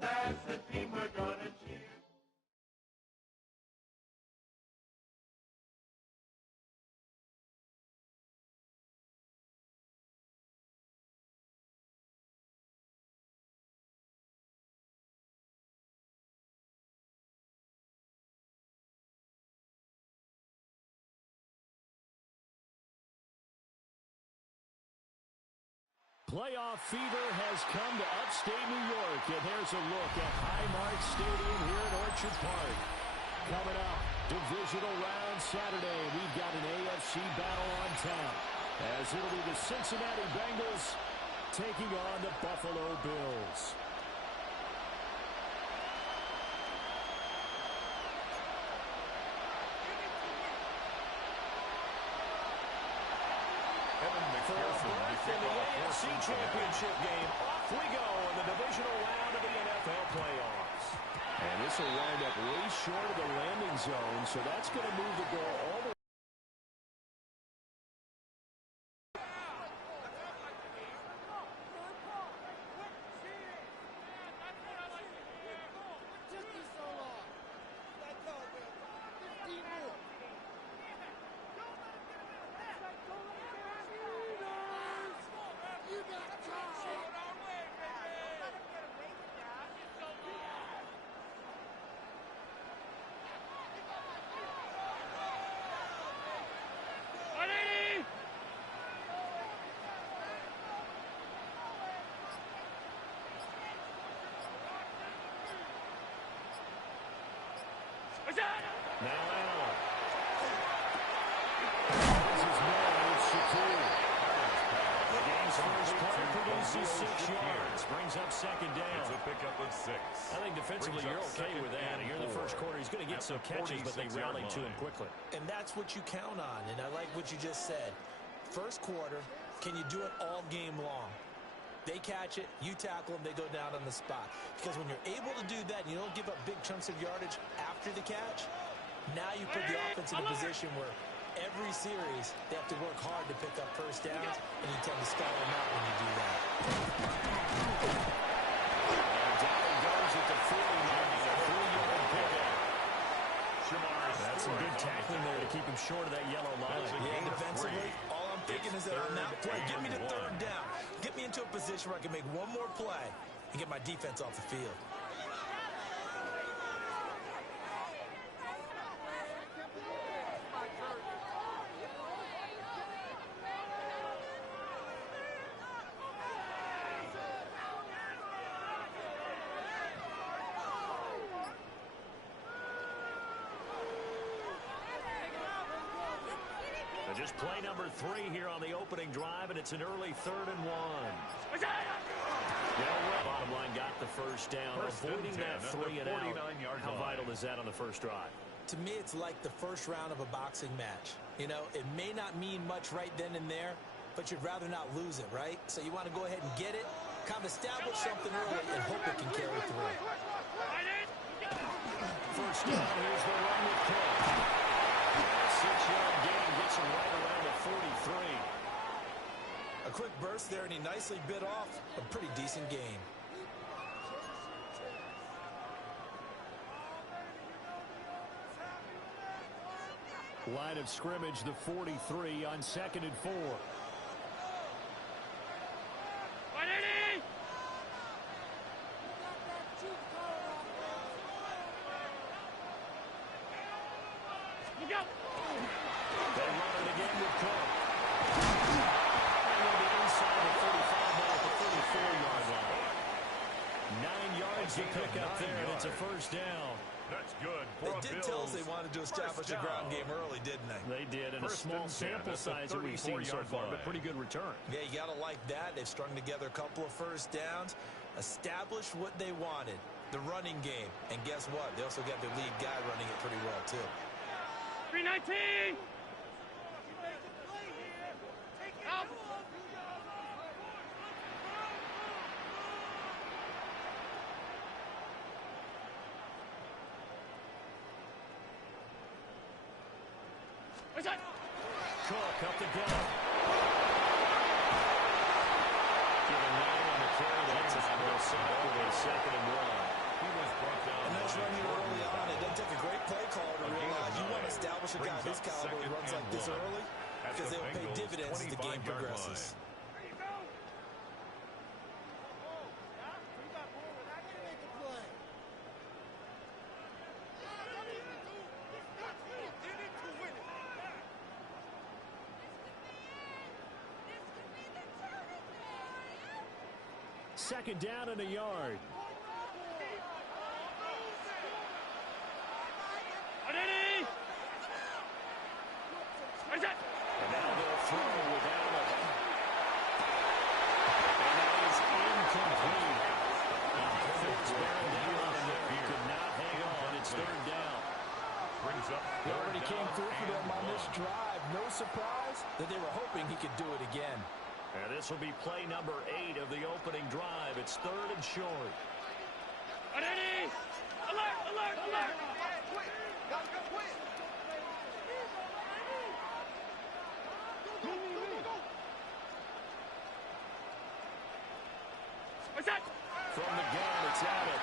That's the team we're gonna cheer. Playoff fever has come to upstate New York, and there's a look at Highmark Stadium here at Orchard Park. Coming up, Divisional round Saturday, we've got an AFC battle on tap, as it'll be the Cincinnati Bengals taking on the Buffalo Bills. In the AFC Championship game, off we go in the divisional round of the NFL playoffs. And this will wind up way short of the landing zone, so that's going to move the ball all the way. Now Allen. As his man, it's Shakur. The game's first play produces 6 yards. Brings up second down. It's a pickup of 6. I think defensively you're okay with that. Here in the first quarter, he's going to get some catches, but they rallied to him quickly. And that's what you count on, and I like what you just said. First quarter, can you do it all game long? They catch it, you tackle them, they go down on the spot. Because when you're able to do that and you don't give up big chunks of yardage after the catch, now you put the offense in a position where every series they have to work hard to pick up first downs, and you tend to stall them out when you do that. And down he goes at the 49, a 3-yard pickup. That's some good tackling there to keep him short of that yellow line. Yeah, defensively, all I'm thinking is that on that play, get me to third down. Get me into a position where I can make one more play and get my defense off the field. Just play number 3 here on the opening drive, and it's an early 3rd and 1. Bottom line got the first down. Avoiding that 3 and out. How vital is that on the first drive? To me, it's like the first round of a boxing match. You know, it may not mean much right then and there, but you'd rather not lose it, right? So you want to go ahead and get it, kind of establish something early, and hope it can carry through. First down, here's the run with Cook. 6-yard gain gets him right around the 43. A quick burst there, and he nicely bit off a pretty decent gain. Line of scrimmage, the 43 on 2nd and 4. To pick up there, and it's a first down. That's good. They did tell us they wanted to establish a ground game early, didn't they? They did, and a small sample size that we've seen so far, but pretty good return. Yeah, you got to like that. They've strung together a couple of first downs, established what they wanted, the running game. And guess what? They also got their lead guy running it pretty well, too. 319! Out! Cook up the gut. Give a 9 on the carry. That's a they'll set up with a 2nd and 1. He was brought down. A nice run here early on. It doesn't take a great play call to realize you want to establish a guy his caliber who runs like this early because they'll pay dividends as the game progresses. Second down and a yard. Where's that? And now they'll throw without it. And that is incomplete. He's bearing down on there. He could not hang on. It's 3rd down. Brings up. He already came through for them on this drive. No surprise that they were hoping he could do it again. And this will be play number 8 of the opening drive. It's 3rd and short. Ready? Alert! Alert! Alert! What's that? From the gun, it's at it.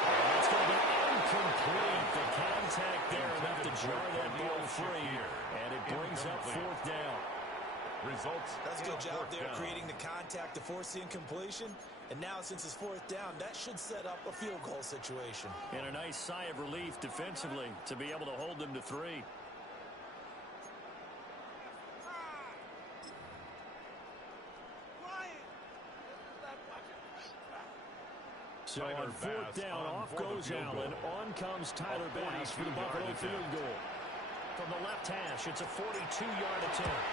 And it's going to be incomplete. The contact there enough to jar that ball free. And it brings up 4th down. Results. That's a good job there creating the contact to force the incompletion. And now since it's 4th down, that should set up a field goal situation. And a nice sigh of relief defensively to be able to hold them to 3. So on 4th down, off goes Allen. On comes Tyler Bass for the Buffalo field goal. From the left hash, it's a 42-yard attempt.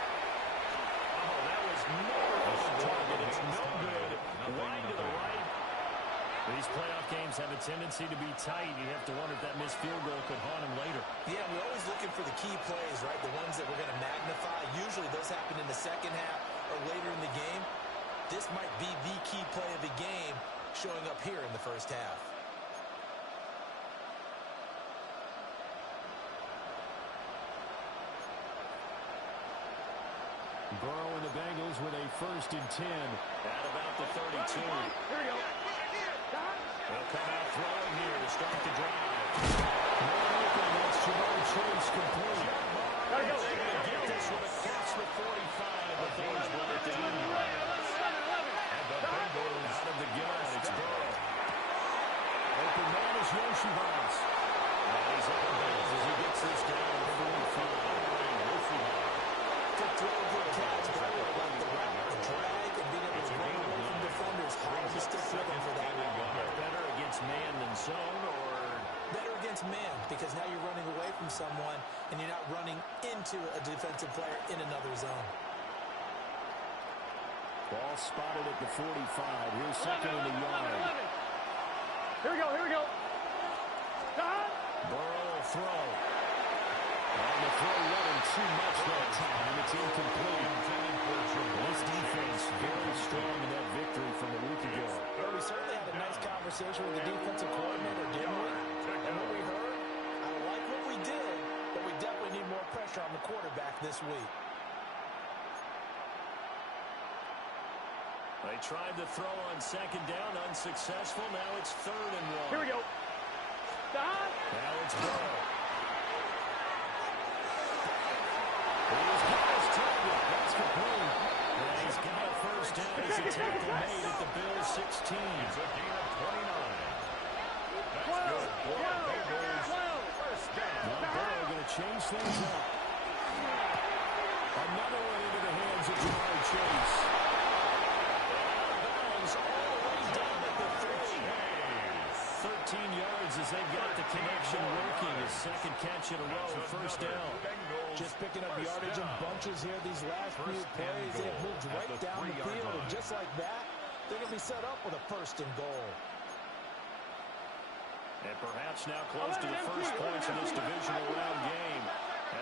Oh, that was never off target. It's no good. Wide to the right. These playoff games have a tendency to be tight. You have to wonder if that missed field goal could haunt him later. Yeah, we're always looking for the key plays, right? The ones that we're going to magnify. Usually those happen in the second half or later in the game. This might be the key play of the game showing up here in the first half. Burrow and the Bengals with a 1st and 10. At about the 32. Here we go. They'll come out throwing here to start the drive. More open, that's Jamar Chase complete. Gotta go. They're going to get this one across the 45, but those let it down. And the Bengals Out of the gun, it's Burrow. Open man is Yoshivas. And he's up as he gets this down to 45. To throw a good catch, by the way, like the route, the drag, and being able to run away from defenders. Hard to stick with them for that. Better against man than zone, or Better against man, because now you're running away from someone, and you're not running into a defensive player in another zone. ball spotted at the 45. Here's 2nd and a yard. Here we go. Here we go. Burrow will throw. And the throw running too much that time. It's incomplete. This defense very strong in that victory from a week ago. Well, we certainly had a nice conversation with the defensive coordinator, didn't we? And what we heard, I like what we did, but we definitely need more pressure on the quarterback this week. They tried to throw on 2nd down, unsuccessful. Now it's 3rd and 1. Here we go. Now it's Burrow. He's got his target. That's complete. And he's got a 1st down as a tackle made at the Bills' 16. It's a gain of 29. That's good. Bengals 1st down. Now Burrow going to change things up. Another one into the hands of Jamar Chase. All the way down at the 30. 13 yards as they got the connection working. His 2nd catch in a row, 1st down. Just picking up yardage in bunches here these last few plays. They have moved right down the field, and just like that, they're going to be set up with a 1st and goal. And perhaps now close to the first points in this divisional round game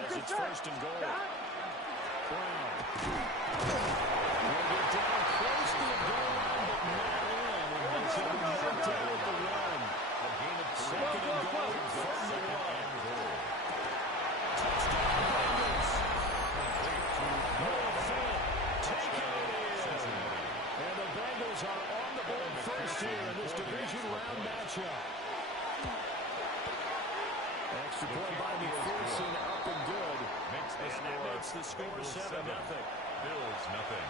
as it's 1st and goal. Brown. Will get down close to the goal line, but not in. And he'll be knocked down at the run. A gain of 2nd and goal from the 1. Touchdown Bengals. Noah Fant taking it in. And the Bengals are on the Extra point by McPherson, up and good. Makes the And score. that makes the score Bengals 7-0. Bills nothing.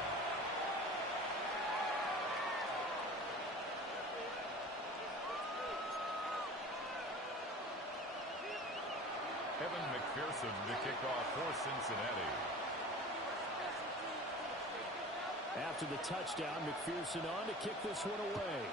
Evan McPherson to kick off for Cincinnati. After the touchdown, McPherson on to kick this one away.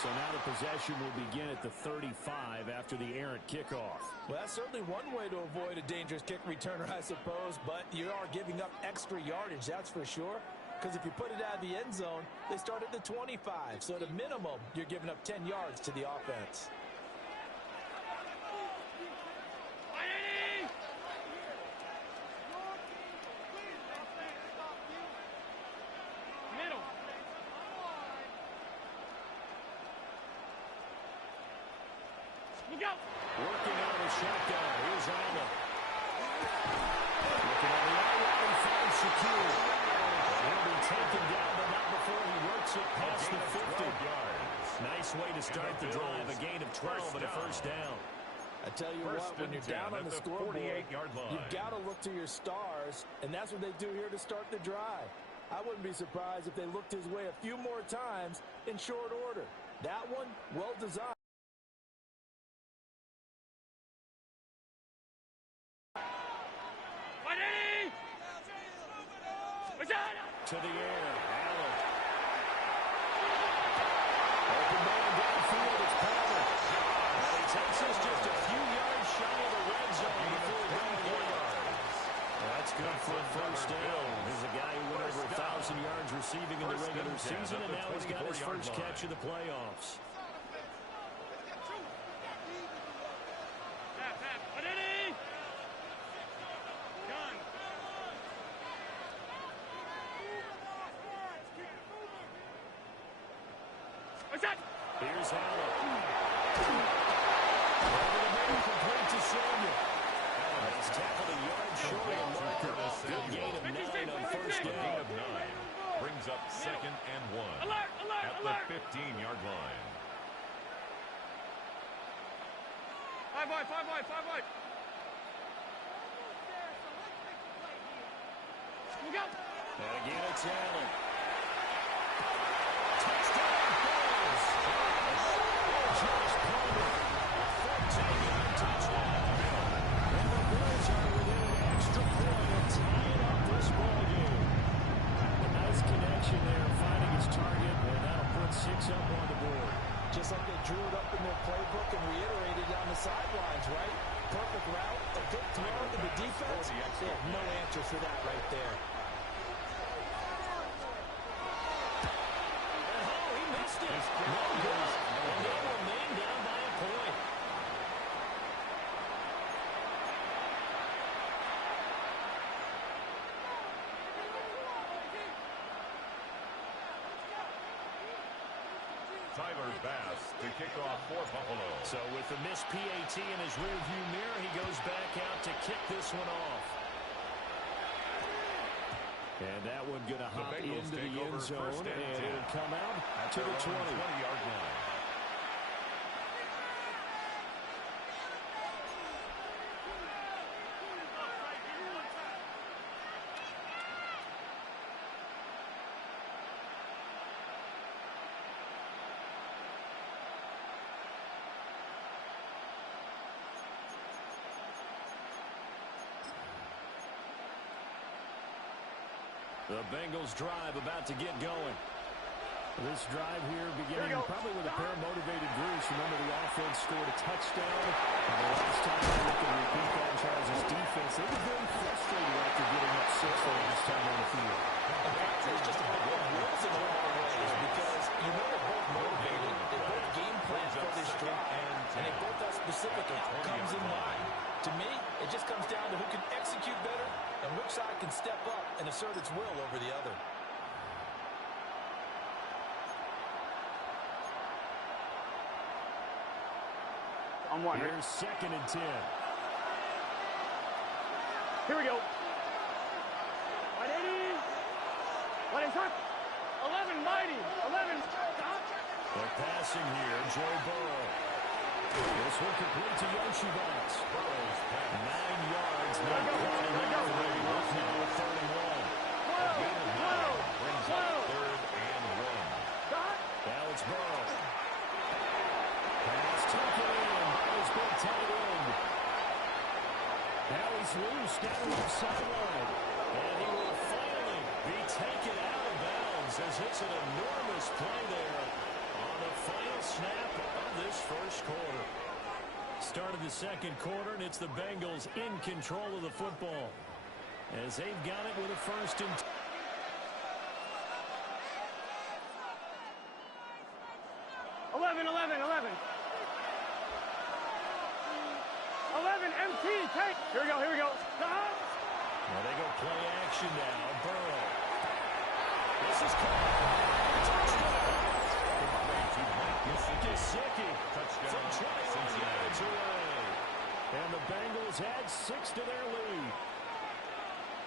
So now the possession will begin at the 35 after the errant kickoff. Well, that's certainly one way to avoid a dangerous kick returner, I suppose, but you are giving up extra yardage, that's for sure. Because if you put it out of the end zone, they start at the 25. So at a minimum, you're giving up 10 yards to the offense. Working out of the shotgun. Here's Allen. Looking on the outright, he finds Shakir. He'll be taken down, but not before he works it past the 50. Nice way to start the drive. A gain of 12 and a first down. I tell you what, when you're down on the scoreboard, you've got to look to your stars, and that's what they do here to start the drive. I wouldn't be surprised if they looked his way a few more times in short order. That one, well designed. To the air, Allen. Open man downfield, it's Palmer. And he takes us just a few yards shy of the red zone before going yards. Well, that's good for a first down. There's a guy who went over 1,000 yards receiving in the regular season, and now he's got his first catch of the playoffs. Here's Allen. Over the middle, complete to Samuel. Allen has tackled a yard short of the marker. Good gain of 9 on first down. Gain of 9 brings up 2nd and 1 at the 15-yard line. 5 wide. And again, it's Allen. Touchdown, Bills. Josh Palmer, 14-yard touchdown. And the Bills are within an extra point of tying up this ballgame. A nice connection there, finding his target, and that'll put 6 up on the board. Just like they drew it up in their playbook and reiterated on the sidelines, right? Perfect route, a good throw to the defense. Yeah, no answer for that right there. No good. And they remain down by a point. Tyler Bass to kick off for Buffalo. So with the missed PAT in his rearview mirror, he goes back out to kick this one off. And that one going to hop into the end zone, and it'll come out to the 20-yard line. The Bengals drive about to get going. This drive here beginning probably with a pair of motivated Bruce. Remember, the offense scored a touchdown. And the last time they looked at repeat that Charles' defense, they were very frustrated after getting up 6 the last time on the field. It's just a bit of wins in a lot of ways because you know they're both motivated. They both game plan for this drive, and they both have specific outcomes in mind. To me, it just comes down to who can execute better and which side can step up and assert its will over the other. On one. Here's 2nd and 10. Here we go. 180. 180. 11 mighty. 11. They're passing here. Joe Burrow. This will complete to Yoshibas. Burrow's 9 yards. Not quite enough for him. Now a 3rd and 1. Brings up 3rd and 1. Now it's Burrow. Pass taken in by his big tight end. Now he's loose down the sideline. And he will finally be taken out of bounds as it's an enormous play there on the final snap of this first quarter. Start of the second quarter, and it's the Bengals in control of the football as they've got it with a 1st and 10. 11. 11 MT. Take. Here we go. Well, they go play action now. Burrow. This is caught. Gesicki from 20 yards away. And the Bengals add 6 to their lead.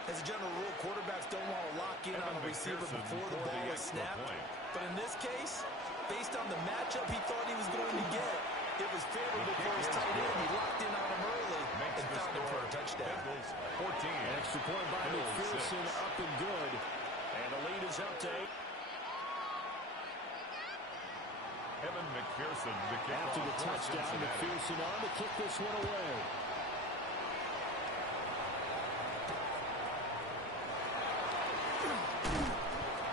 As a general rule, quarterbacks don't want to lock in on a receiver before the ball is snapped. But in this case, based on the matchup he thought he was going to get, it was favorable for his tight end. He locked in on him early and found him for a touchdown. 14. Extra point by McPherson, up and good. And the lead is up to 8. Evan McPherson, the kickoff After the for touchdown, Cincinnati. McPherson on to kick this one away.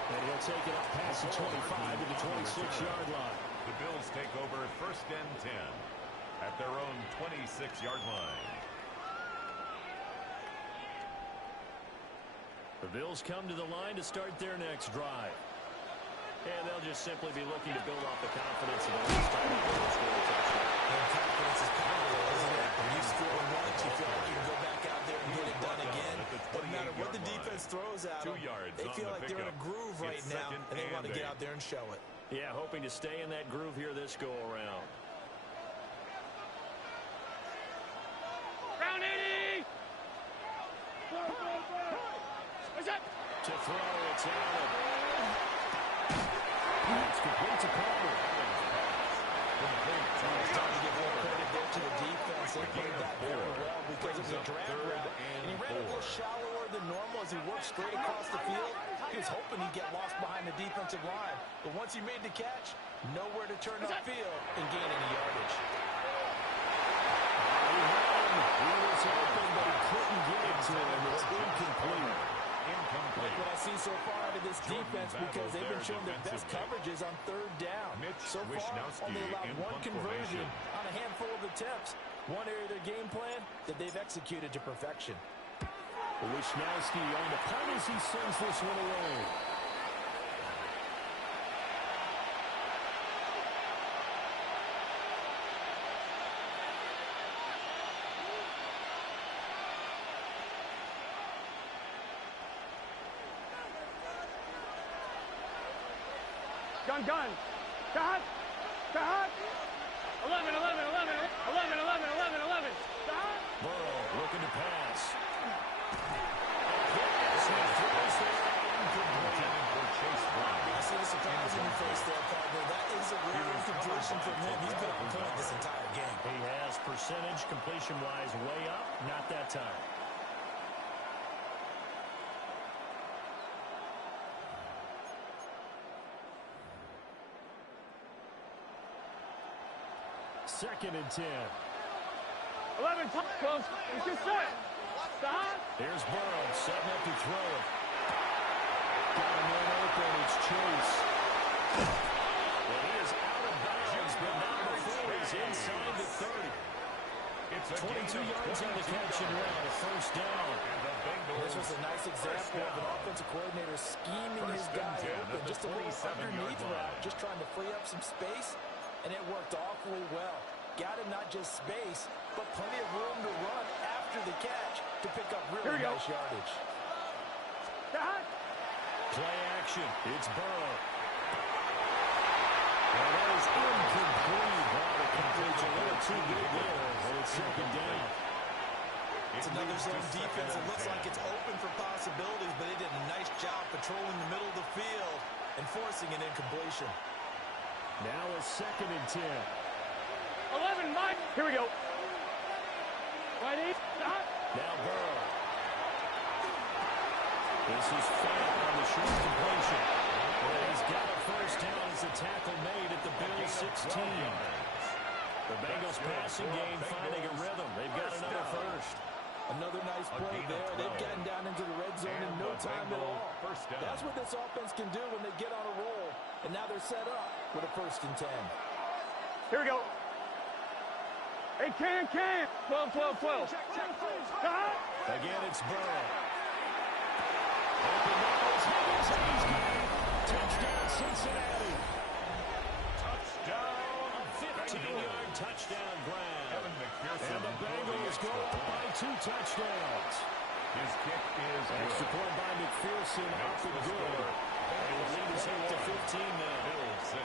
And he'll take it up past the 25 to the 26-yard line. The Bills take over 1st and 10 at their own 26-yard line. The Bills come to the line to start their next drive. And they'll just simply be looking to build off the confidence of the last time they scored a touchdown. And confidence is powerful, isn't it? When you score once, you feel like you can go back out there and get it done again. Doesn't matter what the defense throws at them. They feel like they're in a groove right now, and they want to get out there and show it. Yeah, hoping to stay in that groove here this go-around. Round 80. Is that? To throw, it's Allen. It's complete to Palmer. It's time to give more credit there to the defense. They played that very well because it was a drag route. And he ran a little shallower than normal as he worked straight across the field. He was hoping he'd get lost behind the defensive line. But once he made the catch, nowhere to turn upfield and gain any yardage. He was open, but he couldn't get it to him. It's incomplete. Like what I've seen so far out of this defense, because they've been showing their best coverages on 3rd down. So far, only allowed 1 conversion on a handful of attempts. One area of their game plan that they've executed to perfection. Wisnowski on the punt as he sends this one away. Gun. Got. 11. Burrow looking to pass. I see the surprise in your face there, partner. That is a rare incompletion from him. He's been on point this entire game. He has percentage completion-wise way up. Not that time. Second and 10. 11. Close. It's just set. Stop. Here's Burrow setting up to throw it. Got him in open. It's Chase. And he is out of bounds, but not before he's inside the 30. It's 22 yards on the catch and run. A 1st down. This was a nice example of an offensive coordinator scheming his guy open. Just a little underneath route. Just trying to free up some space. And it worked awfully well. Got him not just space, but plenty of room to run after the catch to pick up really nice yardage. Play action. It's Burrow. Well, that is incomplete. The coverage a little too big there. And it's 2nd down. It's another zone defense. It looks like it's open for possibilities, but they did a nice job patrolling the middle of the field and forcing an incompletion. Now a 2nd and 10. 11, Mike. Here we go. Ready? Stop. Now Burrow. This is Fant on the short completion. Well, he's got a first down as the tackle made at the Bills 16. The Bengals passing game finding a rhythm. They've got another first. Another nice play there. They've gotten down into the red zone in no time at all. That's what this offense can do when they get on a roll. And now they're set up with a 1st and 10. Here we go. Hey, can. 12. Stop. Again, it's Burrow. Open nose, Higgins, and he's got it. Touchdown, Cincinnati. Touchdown, 15-yard touchdown grab. McPherson And the Bengals go up by 2 touchdowns. His kick is Extra good. point by McPherson, up and good. And the lead is up to 15 now. Bills 6.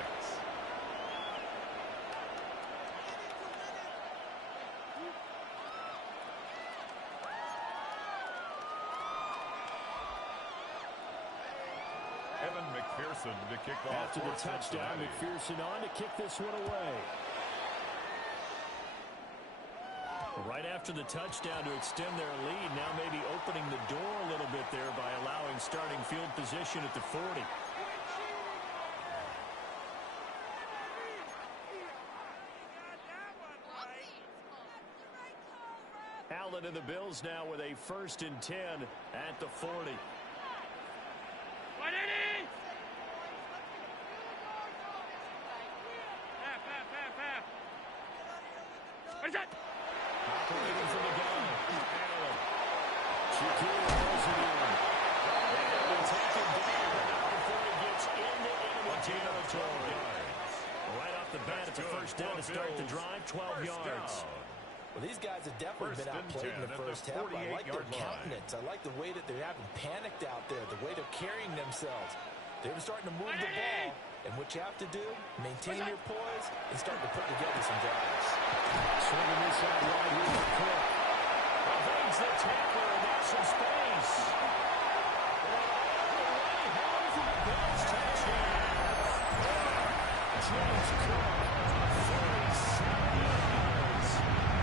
McPherson to kick off. After the touchdown, McPherson on to kick this one away. Right after the touchdown to extend their lead, now maybe opening the door a little bit there by allowing starting field position at the 40. Allen and the Bills now with a 1st and 10 at the 40. What is that? Operating from the gun. Allen. Shakir throws it in. And he'll take it down before he gets into enemy territory. Right off the bat, it's a first down to start the drive, 12 yards. Well, these guys have definitely been outplayed in the first half. I like their countenance. I like the way that they're having panicked out there, the way they're carrying themselves. They're starting to move the ball, and what you have to do, maintain your poise and start to put together some drives. Swinging this out wide with Cook. Evades the tackler, and there's some space. Right home for the Bills touchdown. James Cook, 47 yards.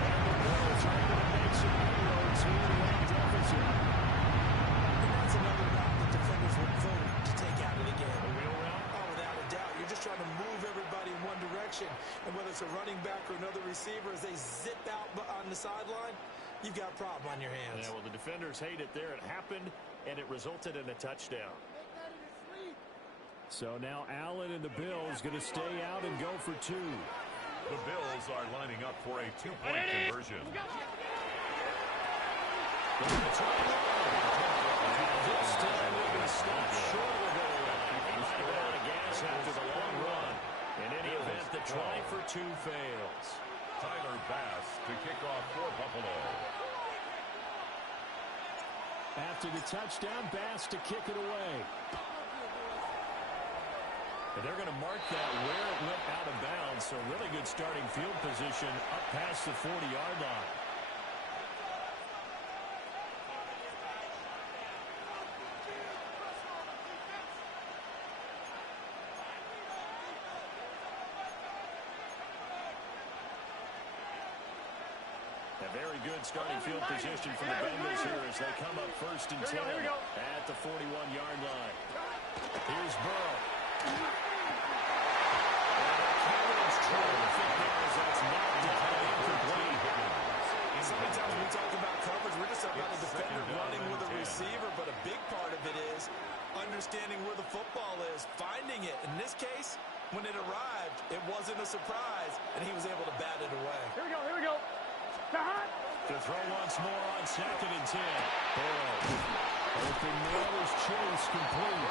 And the Bills are able to make some inroads here in that deficit. And that's another route that defenders would vote to take out of the game. A wheel route? Oh, without a doubt. You're just trying to move everybody in one direction. And whether it's a running back or another receiver, as they zip out on the sideline, you've got a problem on your hands. Yeah, well, the defenders hate it there. It happened, and it resulted in a touchdown. So now Allen and the Bills going to stay out and go for 2. The Bills are lining up for a 2-point conversion. This time they're going to stop short of the goal line. He might have been out of gas after the long run. In any event, the try for 2 fails. Tyler Bass to kick off for Buffalo. After the touchdown, Bass to kick it away. And they're going to mark that where it went out of bounds. So really good starting field position up past the 40-yard line. A very good starting field position for the Bengals here as they come up 1st and 10 at the 41-yard line. Here's Burrow. And the terrific there as that's knocked down and incomplete. Sometimes when we talk about coverage, we're just talking about a defender running with a receiver, but a big part of it is understanding where the football is, finding it. In this case, when it arrived, it wasn't a surprise, and he was able to bat it away. Here we go. To throw once more on 2nd and 10. Burrow. Open man is chase complete.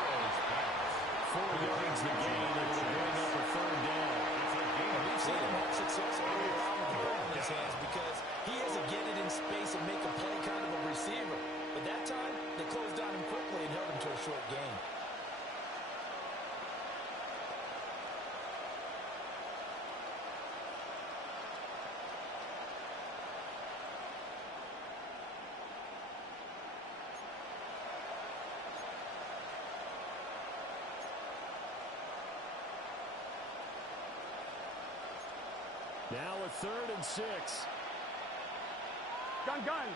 4 yards the gain, and will bring up a 3rd down. We've seen him have success early on with the ball in his hands because he has to get it in space and make a play kind of a receiver. But that time, they closed on him quickly and held him to a short gain. Now a 3rd and 6. Gun.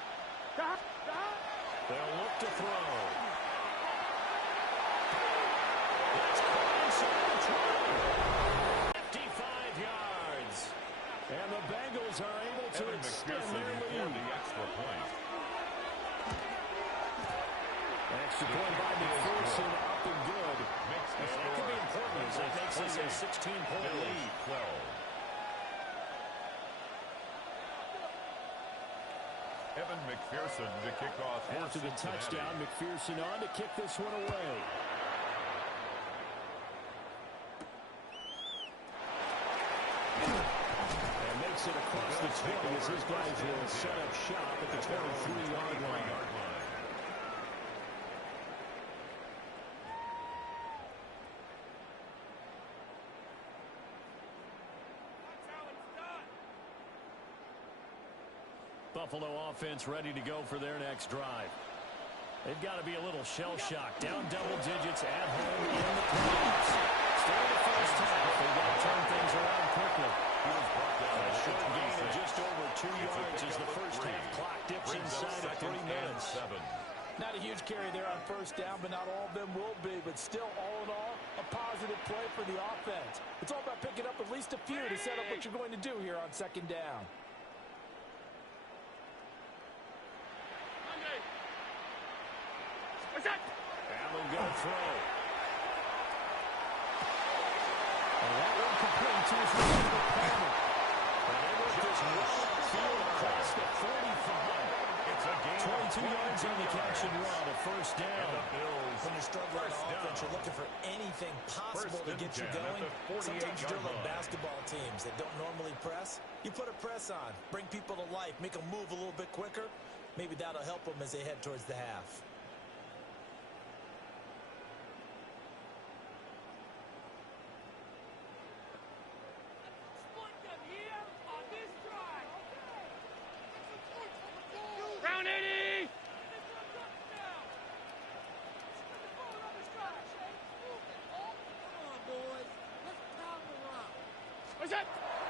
They'll look to throw. That's close. 55 yards. And the Bengals are able to extend their lead. The extra point. Extra point by McPherson, up and good. And that could be important as that makes this a 16-point lead. 12. Evan McPherson to kick off. After the touchdown, McPherson on to kick this one away. And makes it across the 20 as his guys will set up shop at the 23-yard line. Buffalo offense ready to go for their next drive. They've got to be a little shell-shocked. Down double digits at home in the playoffs. Still in the first half. They've got to turn things around quickly. A short gain of just over 2 yards as the first half clock dips inside of 3 minutes. Not a huge carry there on first down, but not all of them will be. But still, all in all, a positive play for the offense. It's all about picking up at least a few to set up what you're going to do here on second down. Allen going to throw. And that one complete to his receiver, Palmer. And they work this well upfield across the 45. It's a gain 22 yards on the catch and run, a first down. When you're struggling on offense, you're looking for anything possible to get you going. Sometimes you're like basketball teams that don't normally press. You put a press on, bring people to life, make them move a little bit quicker. Maybe that'll help them as they head towards the half.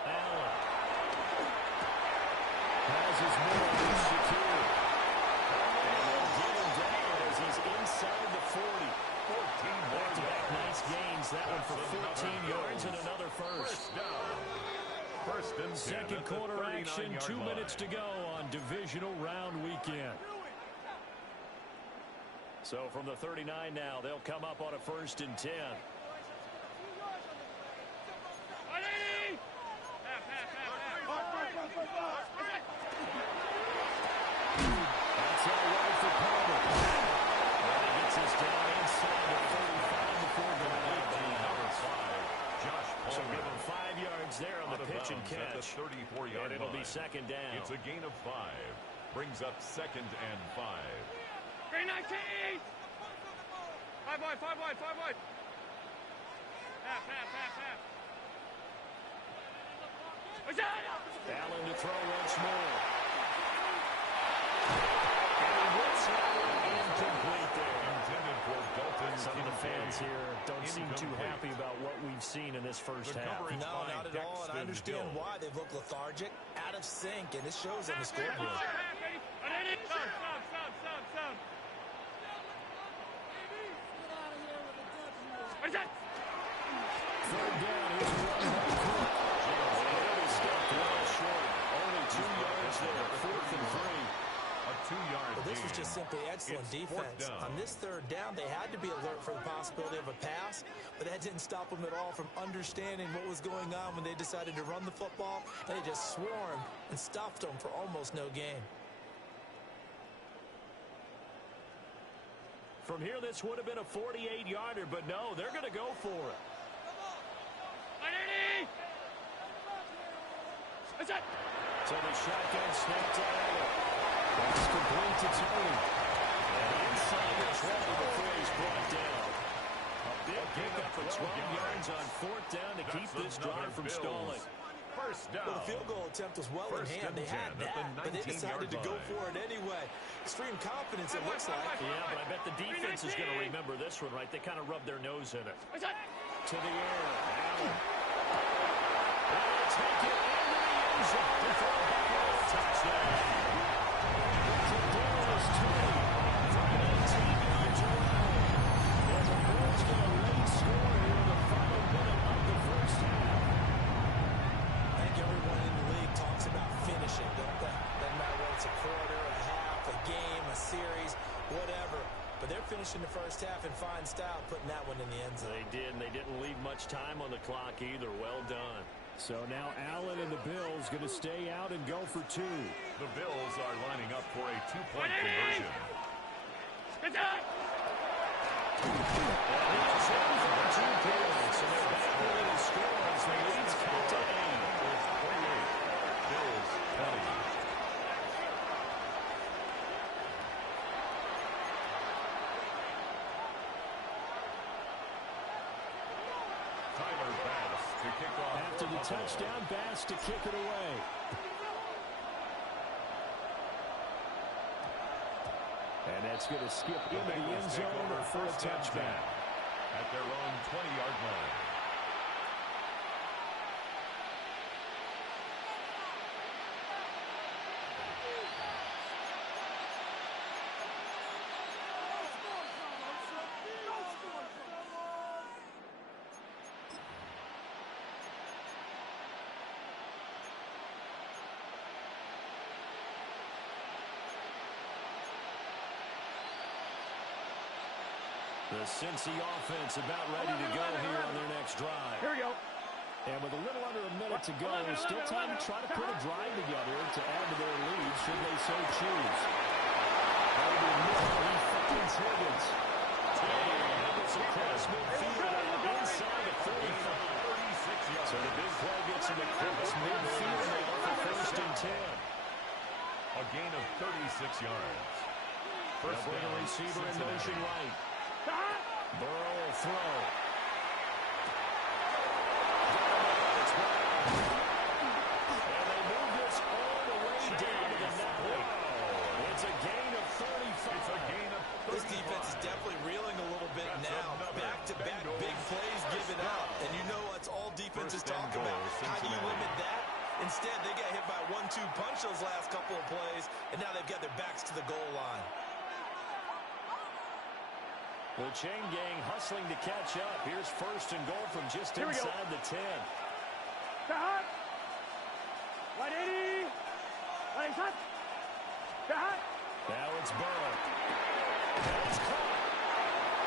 Allen has his man secured. And they'll get him down as he's inside the 40. 14 back-to-back nice gains. That one for 14 yards and another first. First and 10 Second quarter action, 2 minutes to go on divisional round weekend. So from the 39 now, they'll come up on a 1st and 10. That's all right for Palmer. And he gets us down inside the 35 before going out to number 5. Josh Palmer. So give him 5 yards there on the pitch and catch. 34-yard And it'll line. be second down. It's a gain of 5. Brings up 2nd and 5. Green 19! 5 wide. Half. Allen to throw once more. And what's incomplete there. Intended for Dalton. Some of the fans here don't seem too happy about what we've seen in this first half. No, not at all, and I understand why. They've looked lethargic, out of sync, and it shows on the scoreboard. Third down, here's one by Cook. And he stepped well short. Only 2 yards there, 4th and 3. A 2-yard Well, this was gain. just simply excellent It's defense. 4th down. On this third down, they had to be alert for the possibility of a pass, but that didn't stop them at all from understanding what was going on when they decided to run the football. They just swarmed and stopped them for almost no gain. From here, this would have been a 48-yarder, but no, they're going to go for it. So the shotgun snap to Allen. That's complete to Tony. And inside the 20 before he's brought down. A big pickup of 12 yards on 4th down to keep this drive from stalling. First down. Well, the field goal attempt was well in hand. They had that, but they decided to go for it anyway. Extreme confidence, it looks like. Yeah, but I bet the defense is going to remember this one, right? They kind of rubbed their nose in it. To the air. Allen. They'll take it into the end zone for a touchdown. Kadarius Toney from 19 yards away. And the Bills get a late score here in the final minute of the first half. I think everyone in the league talks about finishing, don't they? Doesn't matter whether it's a quarter, a half, a game, a series, whatever. But they're finishing the first half in fine style, putting that one in the end zone. They did, and they didn't leave much time on the clock either. Well done. So now Allen and the Bills going to stay out and go for two. The Bills are lining up for a two-point conversion. Get down! And it's in for 2 points, and they're back within the score as the lead's cut to 8. It's 28. Bills 20. After the touchdown, Bass to kick it away. And that's going to skip into the end zone for a touchback. At their own 20-yard line. The Cincy offense about ready to go here on their next drive. Here we go. And with a little under a minute to go, still time to try to put a drive together to add to their lead, should they so choose. Over the middle, he finds Higgins. Higgins across midfield inside the 35. So the big play gets him across midfield now for 1st and 10. A gain of 36 yards. First down, a receiver in motion right. Burrow will throw. And they move this all the way down to the 9. It's a gain of 35. It's a gain of 35. This defense is definitely reeling a little bit now. Back-to-back big plays given up. And you know what's all defenses talk about. How do you limit that? Instead, they got hit by a 1-2 punch those last couple of plays, and now they've got their backs to the goal line. The chain gang hustling to catch up. Here's 1st and goal from just inside the 10. Cut! 180! 180! Cut! Now it's Burrow. That's caught.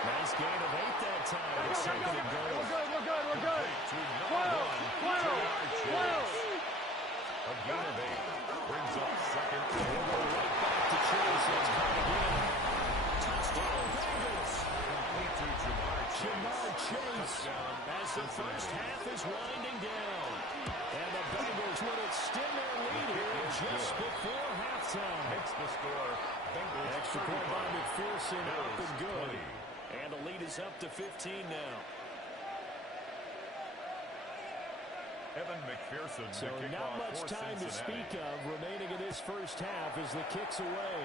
Nice gain of 8 that time. It's 2nd and goal. We're good. 12. A gain of 8 brings up 2nd. We'll go right back to Chase. It's caught again. Touchdown Bengals. Complete to Jamar Chase as the first half is winding down. And the Bengals would extend their lead here just before halftime. Makes the score. Bengals Extra point by McPherson, up and good. 20. And the lead is up to 15 now. Evan McPherson. So not much time to speak of remaining in this first half as the kick's away.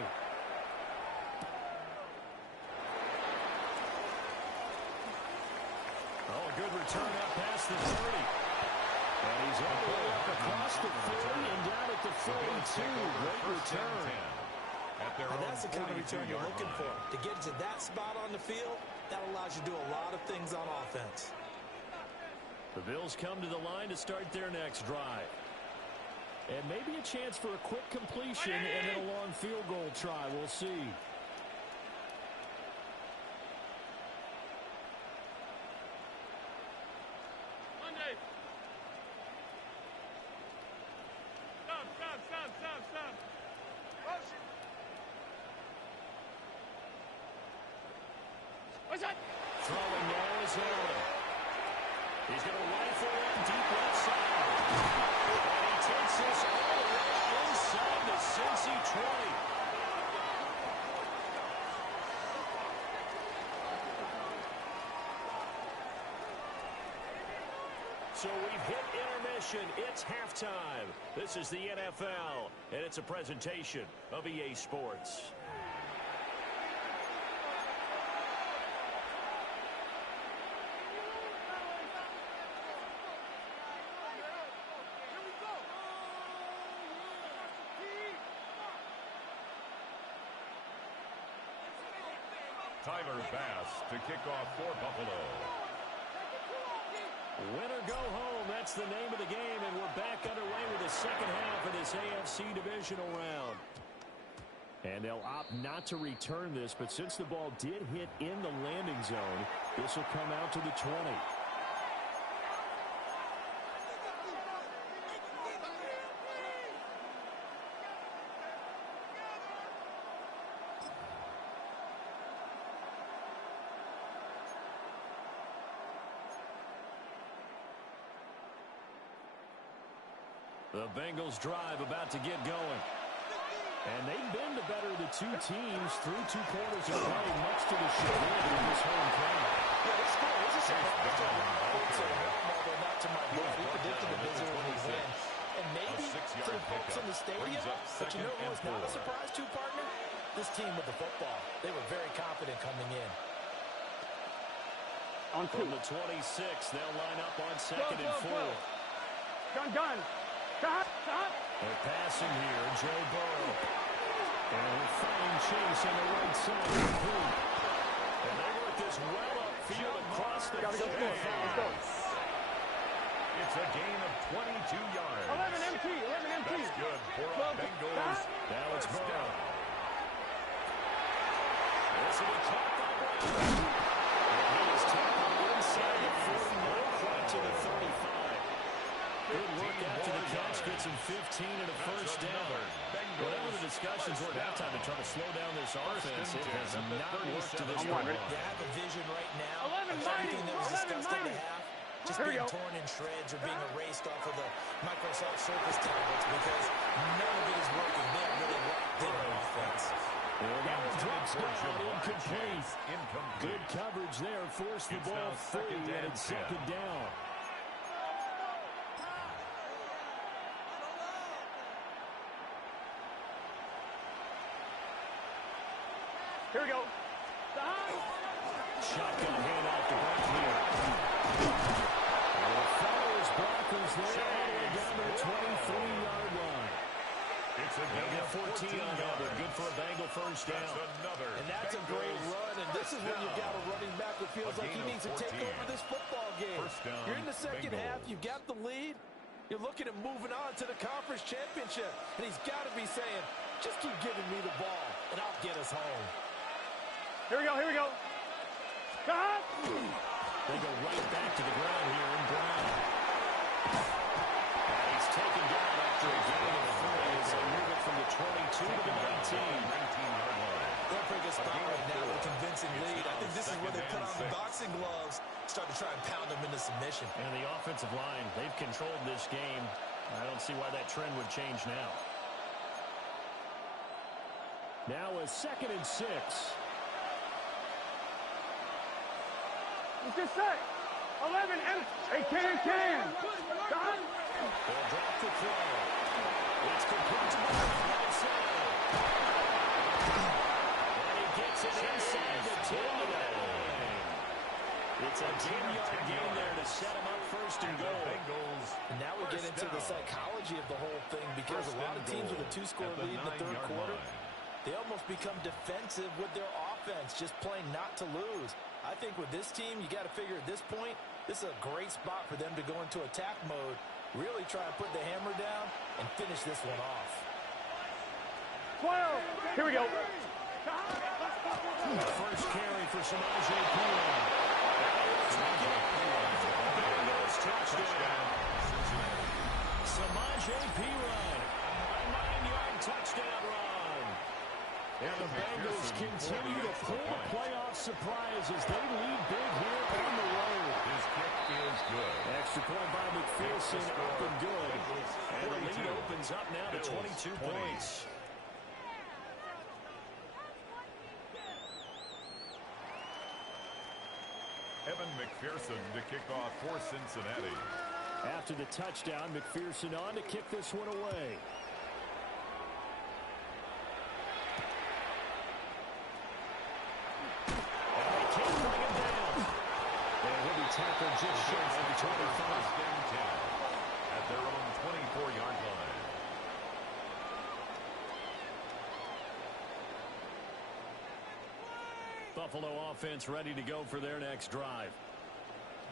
Oh, a good return up past the 30. And he's all the way up across the 40 and down at the 42. Great return. And that's the kind of return you're looking for. To get to that spot on the field, that allows you to do a lot of things on offense. The Bills come to the line to start their next drive. And maybe a chance for a quick completion and then a long field goal try. We'll see. Monday. Stop. What's that? Throwing now is Allen. He's going to rifle in deep left side. And he takes this all the way inside the Cincy 20. So we've hit intermission. It's halftime. This is the NFL, and it's a presentation of EA Sports. Tyler Bass to kick off for Buffalo. Win or go home, that's the name of the game, and we're back underway with the second half of this AFC Divisional round. And they'll opt not to return this, but since the ball did hit in the landing zone, this will come out to the 20. The Bengals drive about to get going. And they've been the better of the two teams through 2 quarters of play, much to the chagrin of this home crowd. Yeah, this score is a surprise to a lot of folks at home, although not to my boy. We predicted the visitors would win. And maybe to the folks in the stadium, but you know who was not a surprise to, partner? This team with the football. They were very confident coming in. From the 26, they'll line up on 2nd and 4. Gun. Stop. They're passing here, Joe Burrow. And a fine chase on the right side. And they work this well upfield across the field. It's a gain of 22 yards. 11 MT. That's good for a Bengals. Now it's Burrow. This will be caught by Brown. And he is tackled inside the 49, quite to the 35. Good work after the catch, gets him 15 and a first down. Whatever the discussions were at halftime to try to slow down this offense, it has not worked to this point. They have a vision right now of everything that was discussed in the half just being torn in shreds or being erased off of the Microsoft Surface tablets because none of it is working. They are really locked in on offense. That one drops down, incomplete. Good coverage there, forced the ball free, and it's 2nd down. Here we go. Shotgun handoff to Brown here. And follows blockers there all the way down to the 23-yard line. It's a gain of 14 on that, but good for a Bengal first down. And that's a great run, and this is when you've got a running back that feels like he needs to take over this football game. You're in the second half, you've got the lead, you're looking at moving on to the conference championship, and he's got to be saying, just keep giving me the ball, and I'll get us home. Here we go. Stop! They go right back to the ground here in Brown. And he's taken down after a gain of 3 as they move it from the 22 to the 19-yard line. They're a pretty good spot right now with a convincing lead. I think this is where they put on the boxing gloves, start to try and pound them into submission. And the offensive line, they've controlled this game. I don't see why that trend would change now. Now a 2nd and 6. It's just set. 11 and they can. Stop. They'll drop the throw. It's complete to the right side. And he gets it inside the 10-yard line. It's a 10-yard gain there to set him up 1st and goal. And now we get into the psychology of the whole thing because a lot of teams with a 2-score lead in the 3rd quarter, they almost become defensive with their offense, just playing not to lose. I think with this team, you got to figure at this point, this is a great spot for them to go into attack mode, really try and put the hammer down and finish this one off. 12. Here we go. First carry for Samaje Perine. Bengals touchdown. Samaje Perine, a 9-yard touchdown run. And the Bengals continue to pull the playoff surprise as they lead big here on the road. His kick is good. Extra point by McPherson, up and good. And the lead opens up now to 22 points. Evan McPherson to kick off for Cincinnati. After the touchdown, McPherson on to kick this one away. Tackle just short of the 25. At their own 24-yard line. The Buffalo offense ready to go for their next drive.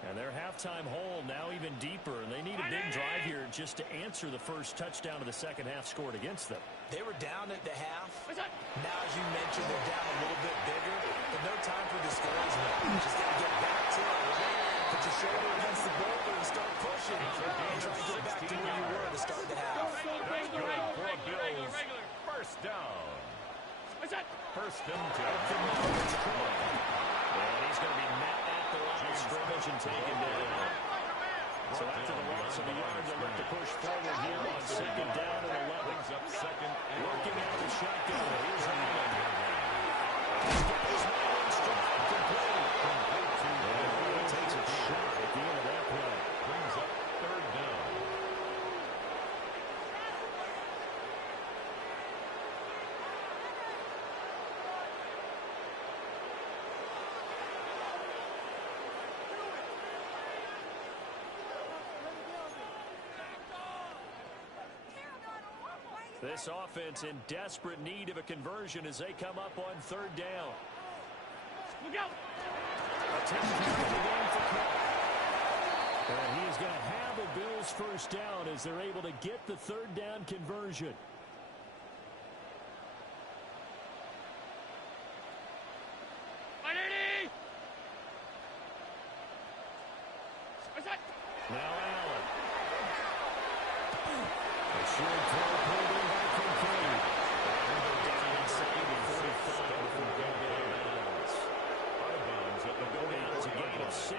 And their halftime hole now even deeper, and they need a big drive here just to answer the first touchdown of the second half scored against them. They were down at the half. Now, as you mentioned, they're down a little bit bigger, but no time for discouragement. You just got to get back to it. Put your shoulder against the boulder and start pushing. And try to get back to where you were to start the half. That's good for Bills. First down. First and 10. And he's going to be met at the line of scrimmage and taken down. So after the loss of the yard, they'll look to push forward here on second down and 11. Up second. Working out the shotgun. Here's Allen. He's got his man in stride. Complete. He takes a shot at the end of that play. Brings up third down. This offense in desperate need of a conversion as they come up on third down. Look out! And he is going to have a Bills first down as they're able to get the third down conversion. Now Allen. A short throw pulled in by Kincaid. Down inside the 45 before going out of bounds. Out of bounds at the Go down to gain of 6.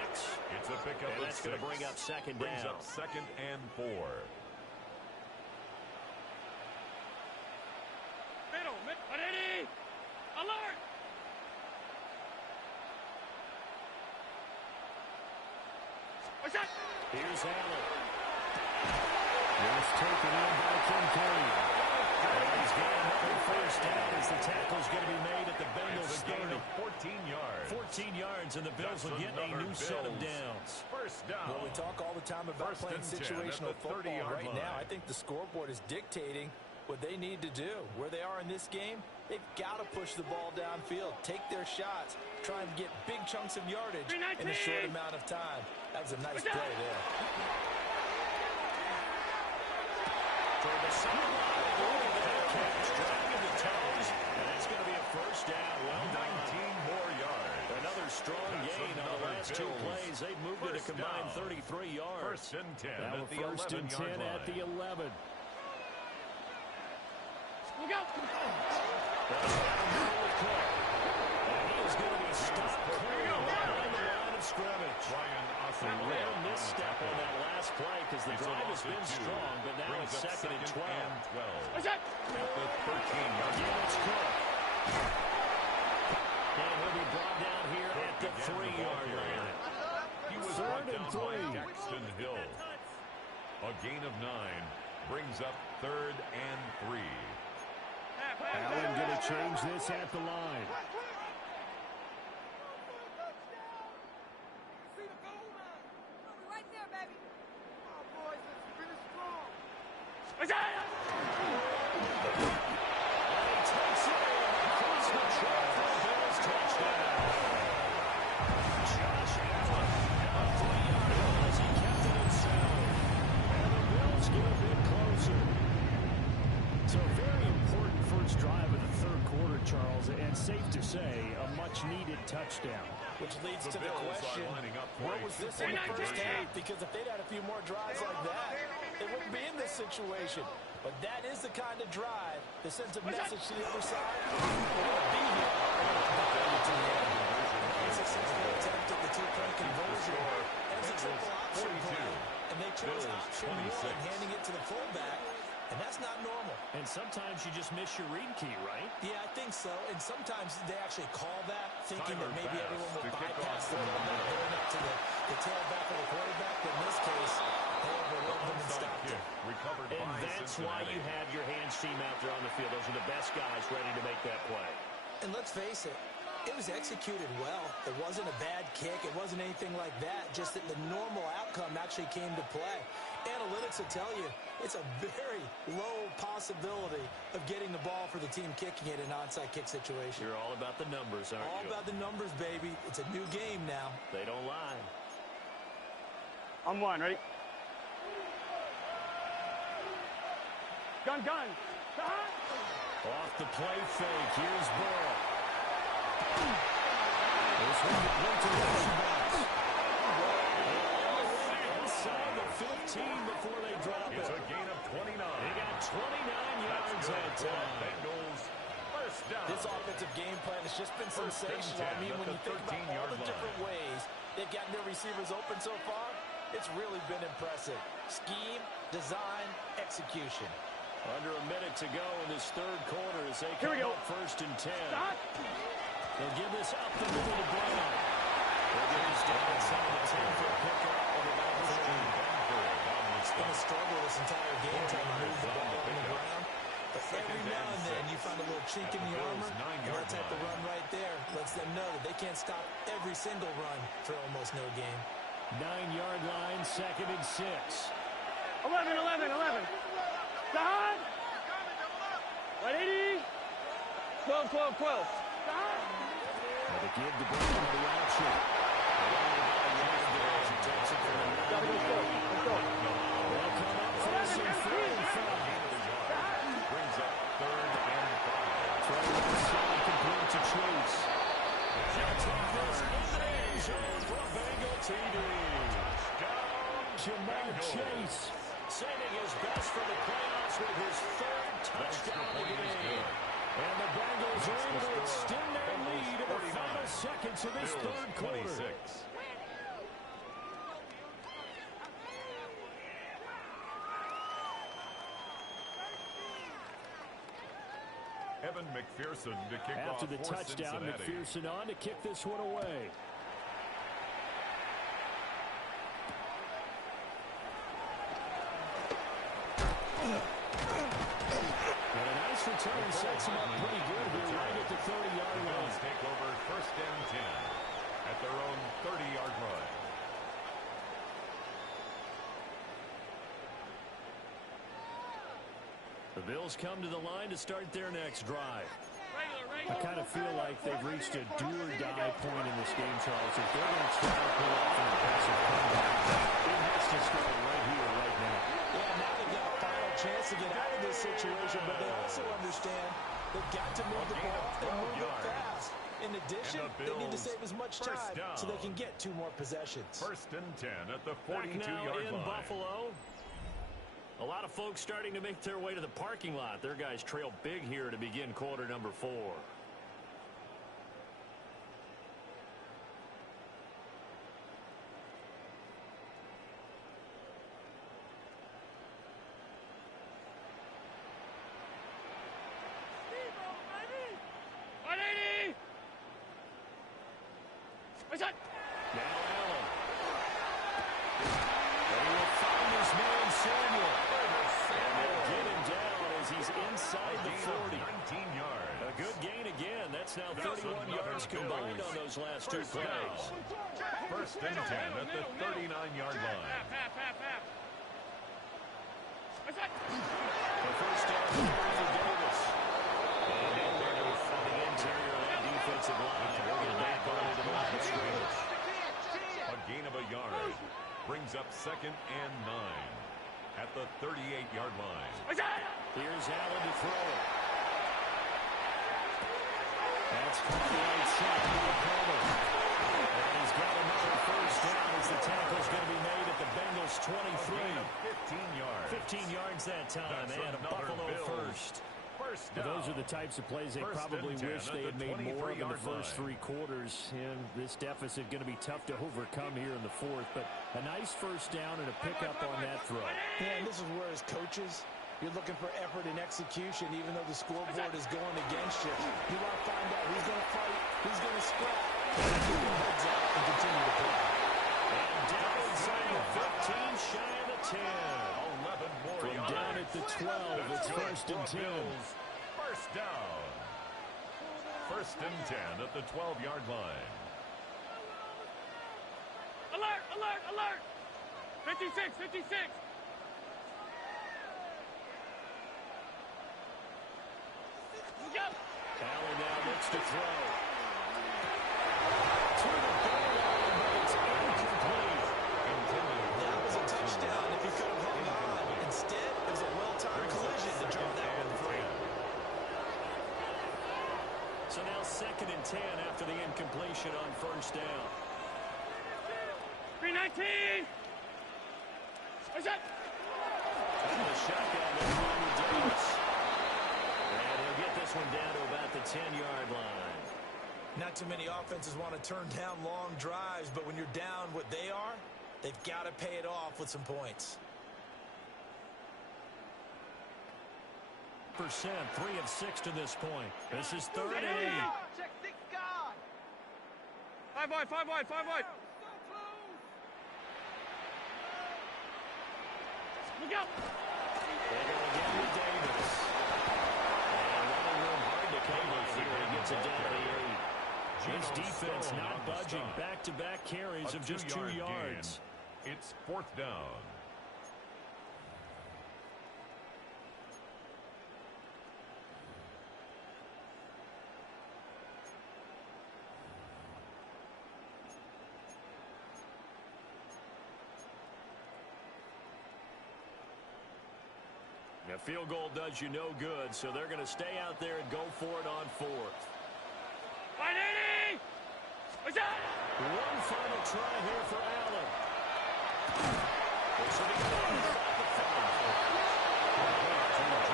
It's a pickup And of that's 6. going to bring up second Brings down. up second and 4. Middle, ready! Alert! Here's Allen. It's taken in by Kincaid. And he's got another first down as the tackle's going to be made at the Bengals 30. 14 yards. 14 yards, and the Bills will get a new set of downs. First down. Well, we talk all the time about First playing and 10 at situational the football. 30-yard Right line. now, I think the scoreboard is dictating what they need to do. Where they are in this game, they've got to push the ball downfield, take their shots, try and get big chunks of yardage in a short amount of time. That was a nice play there. Toward the sideline, look at that catch, dragging the toes, and that's going to be a first down. Well done. 19 more yards. Another strong gain on the last two plays. They've moved it a combined 33 yards. First and 10 Now at the first and 10 11-yard at the 11. Look out! That's down the middle of Clark. And he is going to be stopped clear behind the line of scrimmage. A rare misstep on that last play because the drive has been strong, but now it's second and 12. What's that? At the 13-yard Again, line. it's Clark. And he'll be brought down here at the 3-yard line. He was Third brought and down by 3. Daxton Hill. A gain of 9 brings up third and 3. Allen going to change this at the line. See the goal line. Right there, baby. Come on, boys. Let's finish strong. What's that? And he takes it across the track for a Bills touchdown. Josh Allen, a 3-yard run as he kept it himself. And the Bills get a bit closer. So very important first drive of the third quarter, Charles, and safe to say, a much-needed touchdown. Which leads to the Bills are question, lining up for what a was this in the two-point first conversion. half? Because if they'd had a few more drives like that, they wouldn't be in this situation. But that is the kind of drive that sends a message to the other side. We're going to be here. Unsuccessful attempt at the two-point conversion. And it's a triple option play. And they chose option 1, handing it to the fullback. And that's not normal. And sometimes you just miss your read key, right? Yeah, I think so. And sometimes they actually call that, thinking Tyler that maybe Bass everyone will to kick bypass off the for the fullback, Bills. going up to the tailback of the quarterback. But in this case, they overrode them and stopped it. Recovered And by that's why Cincinnati. you have your hands team out there on the field. Those are the best guys ready to make that play. And let's face it, it was executed well. It wasn't a bad kick. It wasn't anything like that. Just that the normal outcome actually came to play. Analytics will tell you it's a very low possibility of getting the ball for the team kicking it in an onside kick situation. You're all about the numbers, aren't you? All about the numbers, baby. It's a new game now. They don't lie. On one, ready? Gun. Off the play fake. Here's Burrow. This one complete to Rushbox. Inside the 15 before they drop it. It's a gain of 29. They got 29 yards that time. Bengals first down. This offensive game plan has just been sensational. I mean, when you think about all the different ways they've gotten their receivers open so far, it's really been impressive. Scheme, design, execution. Under a minute to go in this third quarter as they come up first and 10. Stop. They'll give this up the middle to Brown. They'll get this down inside the 10 for a pickup of about 3. It's been a struggle this entire game trying to move the ball on the ground. But every now and then you find a little chink in the armor, and that type of run right there lets them know that they can't stop every single run for almost no gain. 9-yard line, 2nd and 6. 11. Stop. 180. 12. Now to give the Brown the option. Let's go. They'll come up first and 5. Brings up 3rd and 5. Throw left side complete to Chase. This in the end zone for a Bengal TD. Jamar Chase saving his best for the playoffs with his 3rd touchdown of the game. And the Bengals are able to extend their lead in the final seconds of this third quarter. 26. Evan McPherson to kick off After the for touchdown, Cincinnati. McPherson on to kick this one away. And a nice return sets him up pretty good here right at the 30-yard line. Bengals take over 1st and 10 at their own 30-yard line. The Bills come to the line to start their next drive. I kind of feel like they've reached a do-or-die point in this game, Charles. If they're going to try to pull off an impressive comeback, it has to start right here, right now. Yeah, now they've got a final chance to get out of this situation, but they also understand they've got to move the ball and move it fast. In addition, they need to save as much time so they can get 2 more possessions. 1st and 10 at the Back now 42-yard in line. Buffalo. A lot of folks starting to make their way to the parking lot. Their guys trail big here to begin quarter number 4. Now Allen. But he will find his man Samuel. And they'll get him down as he's inside the 40. 19 yards. A good gain again. That's now 31 yards combined on those last 2 plays. 1st and 10 at the 39-yard line. The first down for Davis. And now Davis on the interior of that defensive line. We're going to back on into the line of scrimmage. A gain of a yard. Brings up 2nd and 9 at the 38-yard line. Here's Allen to throw it. That's caught right side of the corner. And he's got another first down as the tackle's going to be made at the Bengals 23. 15 yards. 15 yards that time. That's And a Buffalo first. First But down. those are the types of plays they First probably and 10 wish they at had the made more of in the 23-yard first line. 3 quarters. And this deficit going to be tough to overcome here in the 4th. But a nice first down and a pickup on that throw. Yeah, and this is where as coaches, you're looking for effort and execution, even though the scoreboard is going against you. You want to find out who's going to fight, who's going to scrap, and keep your heads up and continue to play. And down inside the 15, shy of the 10. 11 more From yards. down at the 12, it's 1st and 10. First down. 1st and 10 at the 12-yard line. Alert! 56! to throw. To the goal line, but it's incomplete. That was a touchdown if he could have hung on. Instead, it was a well-timed collision to draw that one free. So now 2nd and 10 after the incompletion on first down. 319. What's that? The shotgun there with Davis. And he'll get this one down to about the 10-yard line. Not too many offenses want to turn down long drives, but when you're down what they are, they've got to pay it off with some points. 3 of 6 to this point. This is 3rd and 8. Check Dick God. 5 wide, 5 wide, 5 wide. Look out. They're going to get with Davis. And running room hard to cover here. He gets it down to the 8. His defense not budging. Back-to-back carries of just 2 yards. It's 4th down. A field goal does you no good, so they're going to stay out there and go for it on 4th. 180. What's that? One final try here for Allen. This will be caught by the 5.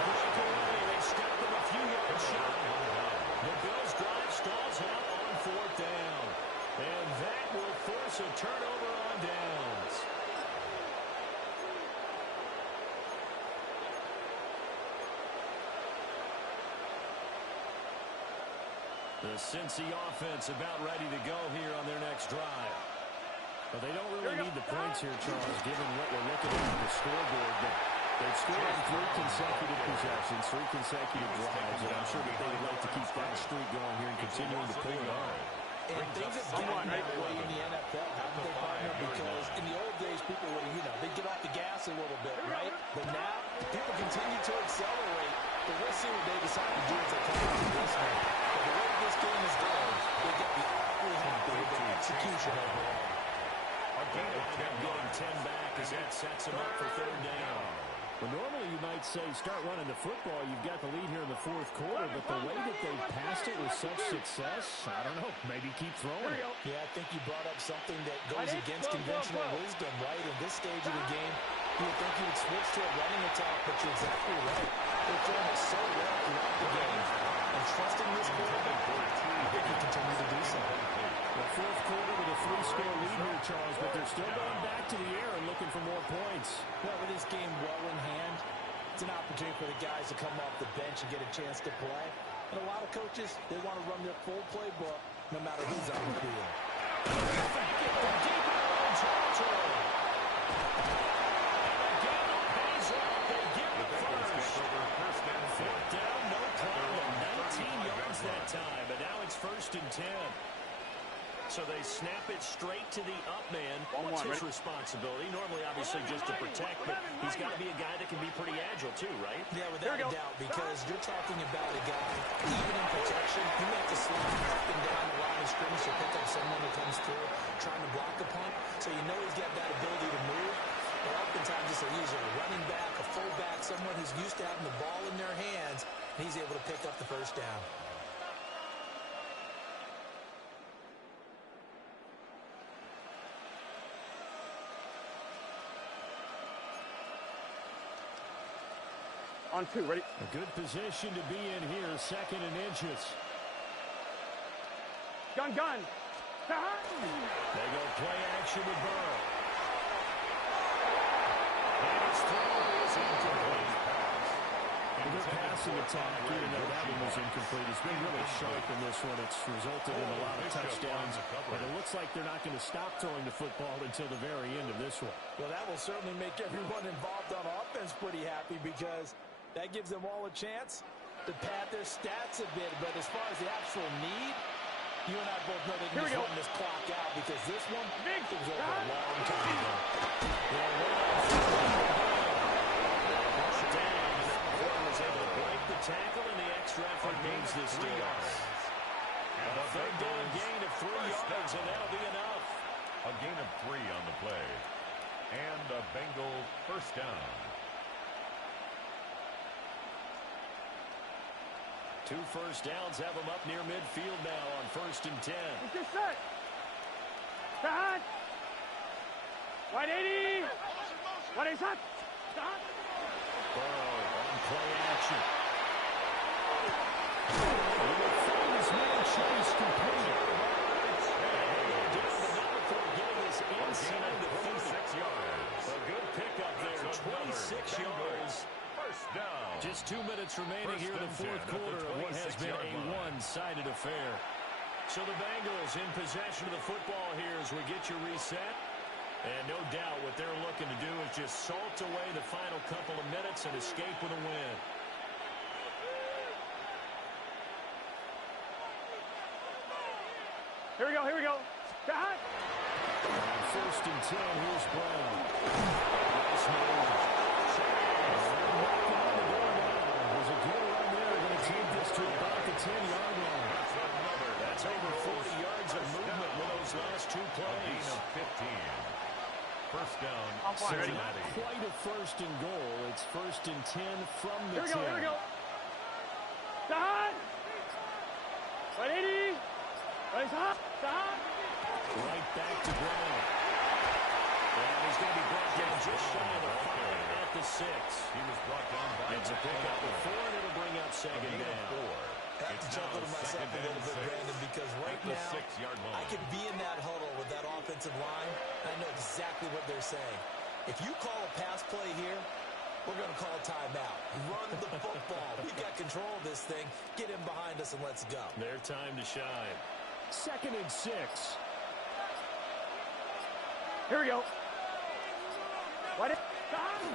Breakaway. They step them a few yards shy. The Bills' drive stalls out on 4th down. And that will force a turnover on downs. The Cincy offense about ready to go here on their next drive. But they don't really need the points here, Charles, given what we're looking at on the scoreboard. But they've scored on 3 consecutive possessions, 3 consecutive drives, and I'm sure that they would like to keep that streak going here and continuing to pull it on. And things have gotten that way in the NFL, haven't they, partner? Because in the old days, people would, they'd get off the gas a little bit, right? But now, people continue to accelerate. But we'll see what they decide to do as they come into this one. But the way this game is going, they get the awfully happy with the execution overall. Getting 10 back as that sets them up for 3rd down. Well, normally you might say start running the football. You've got the lead here in the 4th quarter, but the way that they passed it with such success, I don't know, maybe keep throwing it. Yeah, I think you brought up something that goes against conventional wisdom, right? In this stage of the game, you would think you would switch to a running attack, but you're exactly right. They're throwing it so well throughout the game. And trusting this quarterback, I think you continue to do so. The 4th quarter with a 3-score lead here, Charles, but they're still going back to the air and looking for more points. Well, with this game well in hand, it's an opportunity for the guys to come off the bench and get a chance to play. And a lot of coaches, they want to run their full playbook no matter who's on the field. Back in the deep own territory. And again, it pays off. They give the first. 4th down, no problem. 19 yards that time, but now it's 1st and 10. So they snap it straight to the up man. What's his responsibility? Normally, obviously, just to protect, but he's got to be a guy that can be pretty agile, too, right? Yeah, without a doubt, because you're talking about a guy, even in protection, you may have to slide up and down the line of scrimmage to pick up someone who comes through trying to block the punt. So you know he's got that ability to move. But oftentimes it's usually a running back, a fullback, someone who's used to having the ball in their hands, and he's able to pick up the first down. On 2, ready? A good position to be in here, 2nd and inches. Gun. They go play action with Burrow. And his throw is incomplete. A good passing attack, even though that one was incomplete. It's been really sharp in this one. It's resulted in a lot of touchdowns. But it looks like they're not going to stop throwing the football until the very end of this one. Well, that will certainly make everyone involved on offense pretty happy because that gives them all a chance to pad their stats a bit. But as far as the actual need, you and I both know they can just run this clock out because this one was over a long time ago. Was able to break the tackle, and the extra effort moves this deal. third down gain of 3 yards, and that'll be enough. A gain of 3 on the play. And a Bengal first down. 2 first downs have them up near midfield now on 1st and 10. It's your set. Stand. Right 80. Right 80. Stop. Burrow on play action. He will find his man Chase complete. Down the number 4, getting this inside the 36 yards. A good pickup there, 26 yards. First down. Just 2 minutes remaining here in the fourth quarter of what has been a one-sided affair. So the Bengals in possession of the football here as we get your reset. And no doubt what they're looking to do is just salt away the final couple of minutes and escape with a win. Here we go. Here we go. Stand. On 1st and 10, here's Brown. Nice move. There's a good run there. They're going to take this to about the 10-yard line. That's over 40 yards of movement with those last 2 plays. Of 15. First down, Cincinnati. Cincinnati. Not quite a 1st and goal. It's 1st and 10 from the 10. Here we go. Stand. Right 80. Right stop. Stand. Right back to Brown. And he's going to be brought down just shy of the 5 at the 6. He was brought down by It's a pickup of 4, and it'll bring up 2nd down. I have to chuckle to myself a little bit, Brandon, because right now, 6-yard line. I could be in that huddle with that offensive line, and I know exactly what they're saying. If you call a pass play here, we're going to call a timeout. Run the football. We've got control of this thing. Get him behind us and let's go. Their time to shine. 2nd and 6. Here we go. Right. Stand.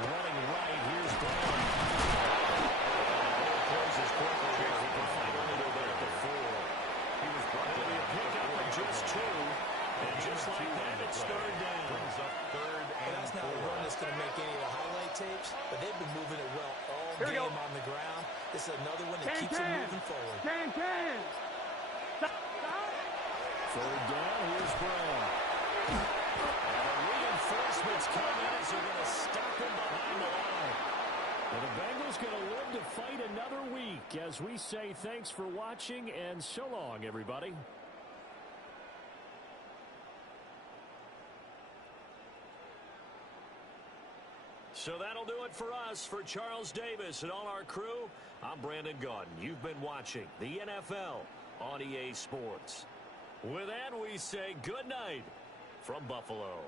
Running right, here's Brown. Closes quickly here. He can finally go back to 4. He was brought That'll be a down. pickup of just 2. And just like that, it's 3rd down. Brings up 3rd And and that's not a 4. run that's going to make any of the highlight tapes, but they've been moving it well all Here we game go. on the ground. This is another one that Can, keeps can. them moving forward. Can. 3rd down, here's Brown. And reinforcements come in as they're going to stop him behind the line. And the Bengals going to live to fight another week as we say thanks for watching and so long, everybody. So that'll do it for us. For Charles Davis and all our crew, I'm Brandon Gaudin. You've been watching the NFL on EA Sports. With that, we say good night from Buffalo.